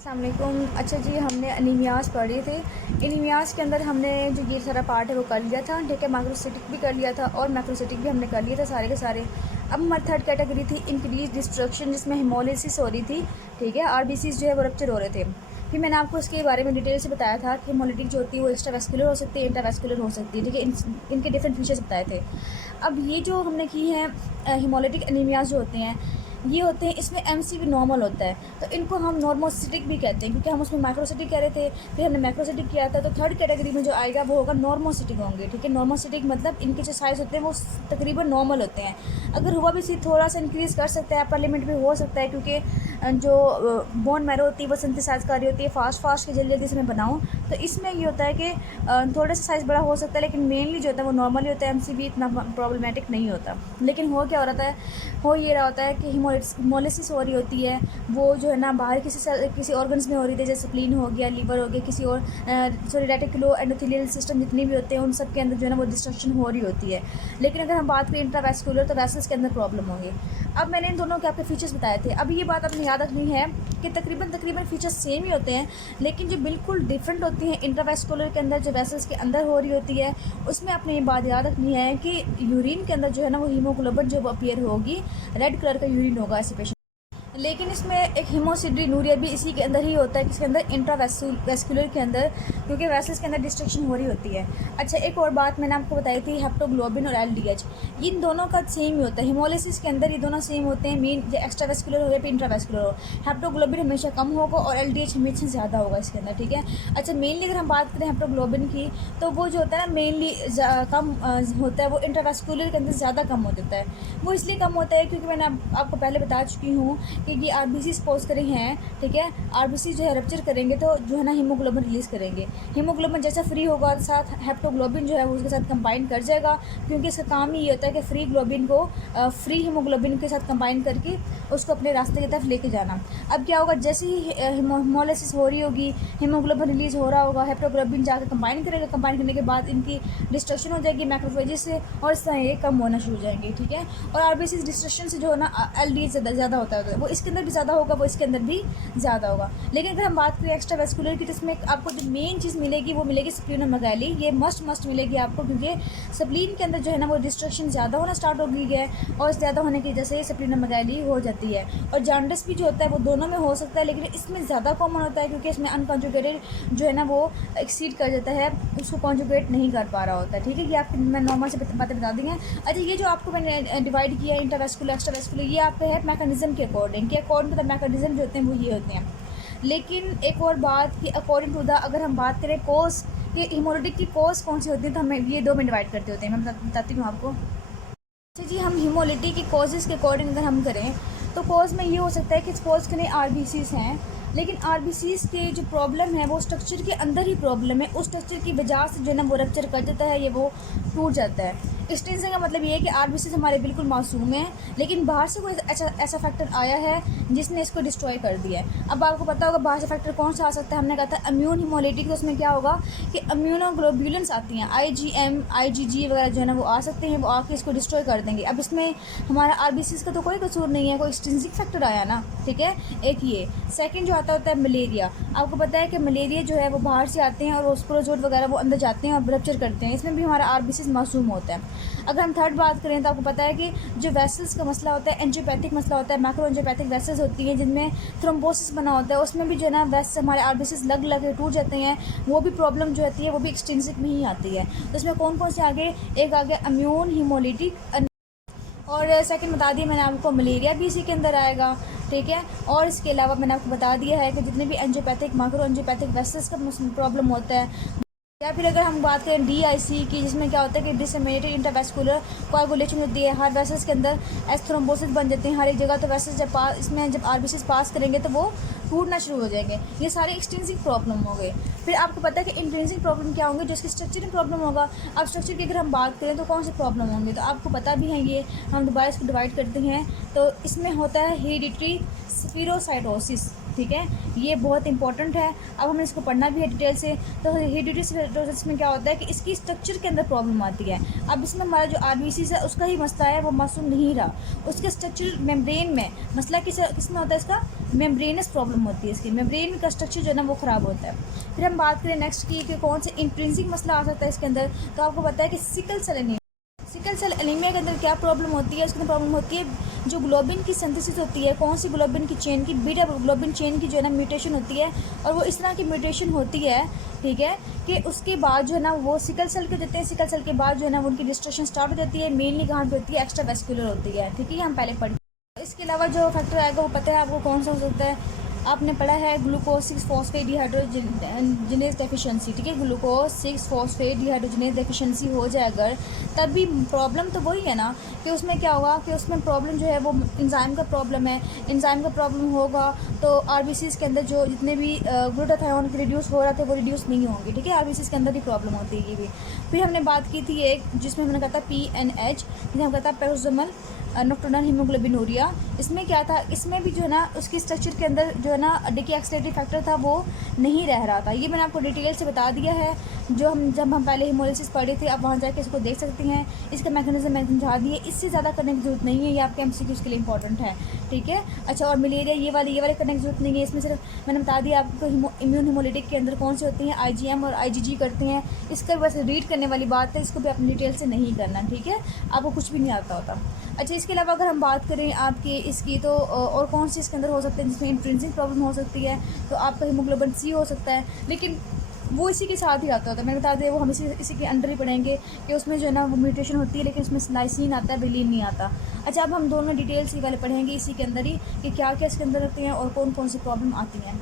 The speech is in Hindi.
अस्सलाम वालेकुम। अच्छा जी, हमने एनीमियाज़ पढ़े थे। एनीमियाज़ के अंदर हमने जो ये सारा पार्ट है वो कर लिया था, ठीक है। मैक्रोसाइटिक भी कर लिया था और मैक्रोसाइटिक भी हमने कर लिए थे सारे के सारे। अब हमारी थर्ड कैटेगरी थी इंक्रीज डिस्ट्रक्शन, जिसमें हेमोलिसिस हो रही थी, ठीक है। आरबीसीज जो है वो रप्चर हो रहे थे। फिर मैंने आपको इसके बारे में डिटेल से बताया था कि हेमोलिटिक जो होती है वो एक्स्ट्रावेस्कुलर हो सकती है, इंट्रावेस्कुलर हो सकती है, ठीक है। इनके डिफरेंट फीचर्स बताए थे। अब ये जो हमने की हैं हेमोलिटिक एनीमियाज़ जो होते हैं ये होते हैं, इसमें एमसीवी नॉर्मल होता है, तो इनको हम नॉर्मोसिटिक भी कहते हैं, क्योंकि हम उसमें माइक्रोसिटिक कह रहे थे, फिर हमने मैक्रोसिटिक किया था। तो थर्ड कैटेगरी में जो आएगा वो होगा नॉर्मोसिटिक होंगे, ठीक है। नॉर्मोसिटिक मतलब इनके जो साइज़ होते हैं वो तकरीबन नॉर्मल होते हैं। अगर हुआ भी थोड़ा सा इंक्रीज़ कर सकता है, अपर लिमिट भी हो सकता है, क्योंकि जो बोन मैरो होती है वो सिंथेसाइज कर रही होती है फास्ट के जल्दी से मैं बनाऊँ। तो इसमें ये होता है कि थोड़ा सा साइज़ बड़ा हो सकता है, लेकिन मेनली जो होता है वो नॉर्मल ही होता है। एमसीवी इतना प्रॉब्लमेटिक नहीं होता। लेकिन हो क्या हो रहा हो ये रहा होता है कि हिमोलिसिस हो रही होती है, वो जो है ना बाहर किसी ऑर्गन्स में हो रही थी, जैसे स्प्लीन हो गया, लीवर हो गया, किसी और सॉरी रेटिकुलो एंडोथेलियल सिस्टम जितने भी होते हैं उन सब के अंदर जो है ना वो डिस्ट्रक्शन हो रही होती है। लेकिन अगर हम बात करें इंट्रावेस्कुलर, तो वेसल्स के अंदर प्रॉब्लम होंगी। अब मैंने इन दोनों के आपके फीचर्स बताए थे। अब ये बात आपने याद रखनी है कि तकरीबन फीचर्स सेम ही होते हैं, लेकिन जो बिल्कुल डिफरेंट होती हैं इंट्रावेस्कुलर के अंदर, जो वेसल्स के अंदर हो रही होती है, उसमें आपने ये बात याद रखनी है कि यूरिन के अंदर जो है ना वो हीमोग्लोबिन जो अपीयर होगी, रेड कलर का यूरिन होगा ऐसे पेशेंट। लेकिन इसमें एक हिमोसिड्रिनूरिया भी इसी के अंदर ही होता है, किसके अंदर, इंट्रावेस्कुलर के अंदर, क्योंकि वेसल्स के अंदर डिस्ट्रक्शन हो रही होती है। अच्छा, एक और बात मैंने आपको बताई थी, हेप्टोग्लोबिन और एलडीएच, इन दोनों का सेम ही होता है। हिमोलिसिस के अंदर ये दोनों सेम होते हैं, मेन जो एक्स्ट्रावेस्कुलर हो या फिर इंट्रावेस्कुलर हो। हेप्टोग्लोबिन हमेशा कम होगा और एलडीएच हमेशा ज़्यादा होगा इसके अंदर, ठीक है। अच्छा, मेनली अगर हम बात करें हेप्टोग्लोबिन की, तो वो जो होता है ना मेनली कम होता है, वो इंट्रावेस्कुलर के अंदर ज़्यादा कम हो जाता है। वो इसलिए कम होता है क्योंकि मैंने आपको पहले बता चुकी हूँ कि ये आरबीसी सपोज करें हैं, ठीक है। आरबीसी जो है रप्चर करेंगे तो जो है ना हीमोग्लोबिन रिलीज़ करेंगे। हीमोग्लोबिन जैसा फ्री होगा तो साथ हेप्टोग्लोबिन जो है वो उसके साथ कंबाइन कर जाएगा, क्योंकि इसका काम ही ये होता है कि फ्री ग्लोबिन को फ्री हीमोग्लोबिन के साथ कंबाइन करके उसको अपने रास्ते की तरफ लेके जाना। अब क्या होगा, जैसे ही हेमोलिसिस हो रही होगी, हीमोग्लोबिन रिलीज़ हो रहा होगा, हेप्टोग्लोबिन जाकर कंबाइन करेगा, कंबाइन करने के बाद इनकी डिस्ट्रक्शन हो जाएगी मैक्रोफेजेस से, और इस तरह ये कम होना शुरू हो जाएंगे, ठीक है। और आरबीसी डिस्ट्रक्शन से जो है ना एलडीएच ज़्यादा होता है, वो इसके अंदर भी ज़्यादा होगा, वो इसके अंदर भी ज़्यादा होगा। लेकिन अगर हम बात करें एक्स्ट्रावेस्कुलर की, तो इसमें आपको जो मेन चीज़ मिलेगी वो मिलेगी स्प्लीनोमेगाली। ये मस्ट मिलेगी आपको, क्योंकि स्प्लीन के अंदर जो है ना वो डिस्ट्रक्शन ज़्यादा होना स्टार्ट हो गई है, और ज़्यादा होने की वजह से स्प्लीनोमेगाली हो जाती है। और जॉन्डिस भी जो होता है वो दोनों में हो सकता है, लेकिन इसमें ज़्यादा कॉमन होता है, क्योंकि इसमें अनकॉन्जुगेटेड जो है ना वो एक्सीड कर जाता है, उसको कॉन्जुगेट नहीं कर पा रहा होता है, ठीक है। ये आपको मैं नॉर्मल से बातें बता दी हैं। अच्छा, ये जो आपको मैंने डिवाइड किया है इंट्रावेस्कुलर एक्स्ट्रावेस्कुलर, ये आपके है मैकेनिज्म के अकॉर्डिंग, कि अकॉर्डिंग टू द मैकेनिज्म जो होते हैं वो ये होते हैं। लेकिन एक और बात कि अकॉर्डिंग टू द, अगर हम बात करें कोज कि हिमोलिटिक की कोज कौन सी होती है, तो हमें ये दो में डिवाइड करते होते हैं। मैं बताती हूँ आपको। अच्छा जी, हम हिमोलिटिक की कॉजेज़ के अकॉर्डिंग अगर हम करें, तो कॉज में ये हो सकता है कि सपोज करें आरबीसीज हैं, लेकिन आरबीसीज के जो प्रॉब्लम है वो स्ट्रक्चर के अंदर ही प्रॉब्लम है, उस स्ट्रक्चर की वजह से जो है ना वो रप्चर कर देता है, ये वो टूट जाता है। एक्सटेंशन का मतलब ये है कि आरबीसीज हमारे बिल्कुल मासूम है, लेकिन बाहर से कोई ऐसा फैक्टर आया है जिसने इसको डिस्ट्रॉय कर दिया है। अब आपको पता होगा बाहर से फैक्टर कौन सा आ सकता है। हमने कहा था इम्यून हिमोलिटिक, तो उसमें क्या होगा कि इम्यूनोग्लोब्यूलेंस आती हैं, आईजीएम आईजीजी वगैरह जो है ना वो आ सकते हैं, वो आके इसको डिस्ट्रॉय कर देंगे। अब इसमें हमारा आरबीसीज का तो कोई कसूर नहीं है, कोई एक्सटेंसिक फैक्टर आया ना, ठीक है। एक ये सेकंड जो आता होता है मलेरिया। आपको पता है कि मलेरिया जो है वो बाहर से आते हैं और स्पोरोजोट वगैरह वो अंदर जाते हैं और रप्चर करते हैं, इसमें भी हमारा आरबीसीज मासूम होता है। अगर हम थर्ड बात करें, तो आपको पता है कि जो वेसल्स का मसला होता है, एंजियोपैथिक मसला होता है, मैक्रो एंजियोपैथिक वेसल्स होती हैं जिनमें थ्रोम्बोसिस बना होता है, उसमें भी जो है ना वेस हमारे आरबीसीज लग के टूट जाते हैं, वो भी प्रॉब्लम जो होती है वो भी एक्सटेंसिक में ही आती है। तो इसमें कौन कौन से आगे, एक आगे इम्यून हिमोलिटिक, और सेकंड बता दिया मैंने आपको मलेरिया भी इसी के अंदर आएगा, ठीक है। और इसके अलावा मैंने आपको बता दिया है कि जितने भी एंजियोपैथिक माइक्रो एंजियोपैथिक वेसल्स का प्रॉब्लम होता है, या फिर अगर हम बात करें डीआईसी की, जिसमें क्या होता है कि डिसमिनेटेड इंटरवेस्कुलर कोआगुलेशन होती है, हर वेसल्स के अंदर एस्थ्रोम्बोसिस बन जाते हैं हर एक जगह, तो वेसल्स जब आरबीसीज पास करेंगे तो वो टूटना शुरू हो जाएंगे। ये सारे एक्सटेंसिव प्रॉब्लम हो गए। फिर आपको पता है कि इंट्रिंसिक प्रॉब्लम क्या होंगे, जो इसकी स्ट्रक्चर में प्रॉब्लम होगा। अब स्ट्रक्चर की अगर हम बात करें तो कौन से प्रॉब्लम होंगे, तो आपको पता भी है, ये हम दोबारा इसको डिवाइड करते हैं। तो इसमें होता है हेरिडिटरी स्फीरोसाइटोसिस, ठीक है। ये बहुत इंपॉर्टेंट है, अब हमें इसको पढ़ना भी है डिटेल से। तो हेरिडिटरी स्फीरोसाइटोसिस में क्या होता है कि इसकी स्ट्रक्चर के अंदर प्रॉब्लम आती है। अब इसमें हमारा जो आरबीसीज है उसका ही मसला है, वो मासूम नहीं रहा, उसके स्ट्रक्चर मेम्ब्रेन में मसला किस में होता है, इसका मेम्ब्रेनस प्रॉब्लम होती है इसकी, मेम्ब्रेन का स्ट्रक्चर जो है ना वो ख़राब होता है। फिर हम बात करें नेक्स्ट की कि कौन से इंट्रिंसिक मसला आ सकता है इसके अंदर, तो आपको पता है कि सिकल सेल एनीमिया के अंदर क्या प्रॉब्लम होती है, उसके अंदर प्रॉब्लम होती है जो ग्लोबिन की सिंथेसिस होती है, कौन सी ग्लोबिन की चेन की, बीटा ग्लोबिन चेन की जो है ना म्यूटेशन होती है, और वो इस तरह की म्यूटेशन होती है, ठीक है, कि उसके बाद जो है ना वो सिकल सेल के देते हैं, सिकल सेल के बाद जो है ना उनकी डिस्ट्रक्शन स्टार्ट हो जाती है, मेनली कहाँ पे होती है, एक्स्ट्रा वेस्कुलर होती है, ठीक है, ये हम पहले पढ़। इसके अलावा जो फैक्टर आएगा वो पता है आपको कौन सा हो सकता है, आपने पढ़ा है ग्लूकोज 6 फॉस्फेट डिहाइड्रोजिनेज डेफिशिएंसी, ठीक है, ग्लूकोज 6 फॉस्फेट डिहाइड्रोजिनेज डेफिशिएंसी हो जाए अगर, तब भी प्रॉब्लम तो वही है ना कि उसमें क्या होगा कि उसमें प्रॉब्लम जो है वो एंजाइम का प्रॉब्लम है, एंजाइम का प्रॉब्लम होगा तो आरबीसीज के अंदर जो जितने भी ग्लूटाथायोन रिड्यूस हो रहे थे वो रिड्यूस नहीं होंगे, ठीक है, आरबीसीज के अंदर ही प्रॉब्लम होती है ये भी। फिर हमने बात की थी एक जिसमें हमने कहा था PNH, जिसे हम कहता है पेरोसोमल नॉक्टर्नल हीमोग्लोबिनूरिया, इसमें क्या था, इसमें भी जो है ना उसकी स्ट्रक्चर के अंदर जो है ना डीऑक्सिडेटिव फैक्टर था वो नहीं रह रहा था, ये मैंने आपको डिटेल से बता दिया है, जो जब हम पहले हीमोलिसिस पढ़े थे, आप वहाँ जाके इसको देख सकती हैं, इसका मैकेनिज्म मैंने समझा दिए, इससे ज़्यादा करने की जरूरत नहीं है, ये आपके MCQs के लिए इंपॉर्टेंट है, ठीक है। अच्छा, और मलेरिया ये वाले करने की जरूरत नहीं है, इसमें सिर्फ मैंने बता दिया आपको इम्यून हीमोलिटिक के अंदर कौन से होती हैं, IgM और IgG करते हैं, इसका बस रीड करने वाली बात है, इसको भी अपनी डिटेल से नहीं करना, ठीक है, आपको कुछ भी नहीं आता होता। अच्छा, इसके अलावा अगर हम बात करें आपके इसकी तो और कौन सी इसके अंदर हो सकते हैं जिसमें इंट्रिंसिक प्रॉब्लम हो सकती है, तो आपका हीमोग्लोबिन C हो सकता है, लेकिन वो इसी के साथ ही आता होता है, मैंने बता दिया, वो हम इसी के अंडर ही पढ़ेंगे कि उसमें जो है ना वो म्यूटेशन होती है, लेकिन उसमें लाइसिन आता है, वेलिन नहीं आता। अच्छा, अब हम दोनों डिटेल्स ही वाले पढ़ेंगे इसी के अंदर ही कि क्या क्या इसके अंदर होते हैं और कौन कौन सी प्रॉब्लम आती हैं।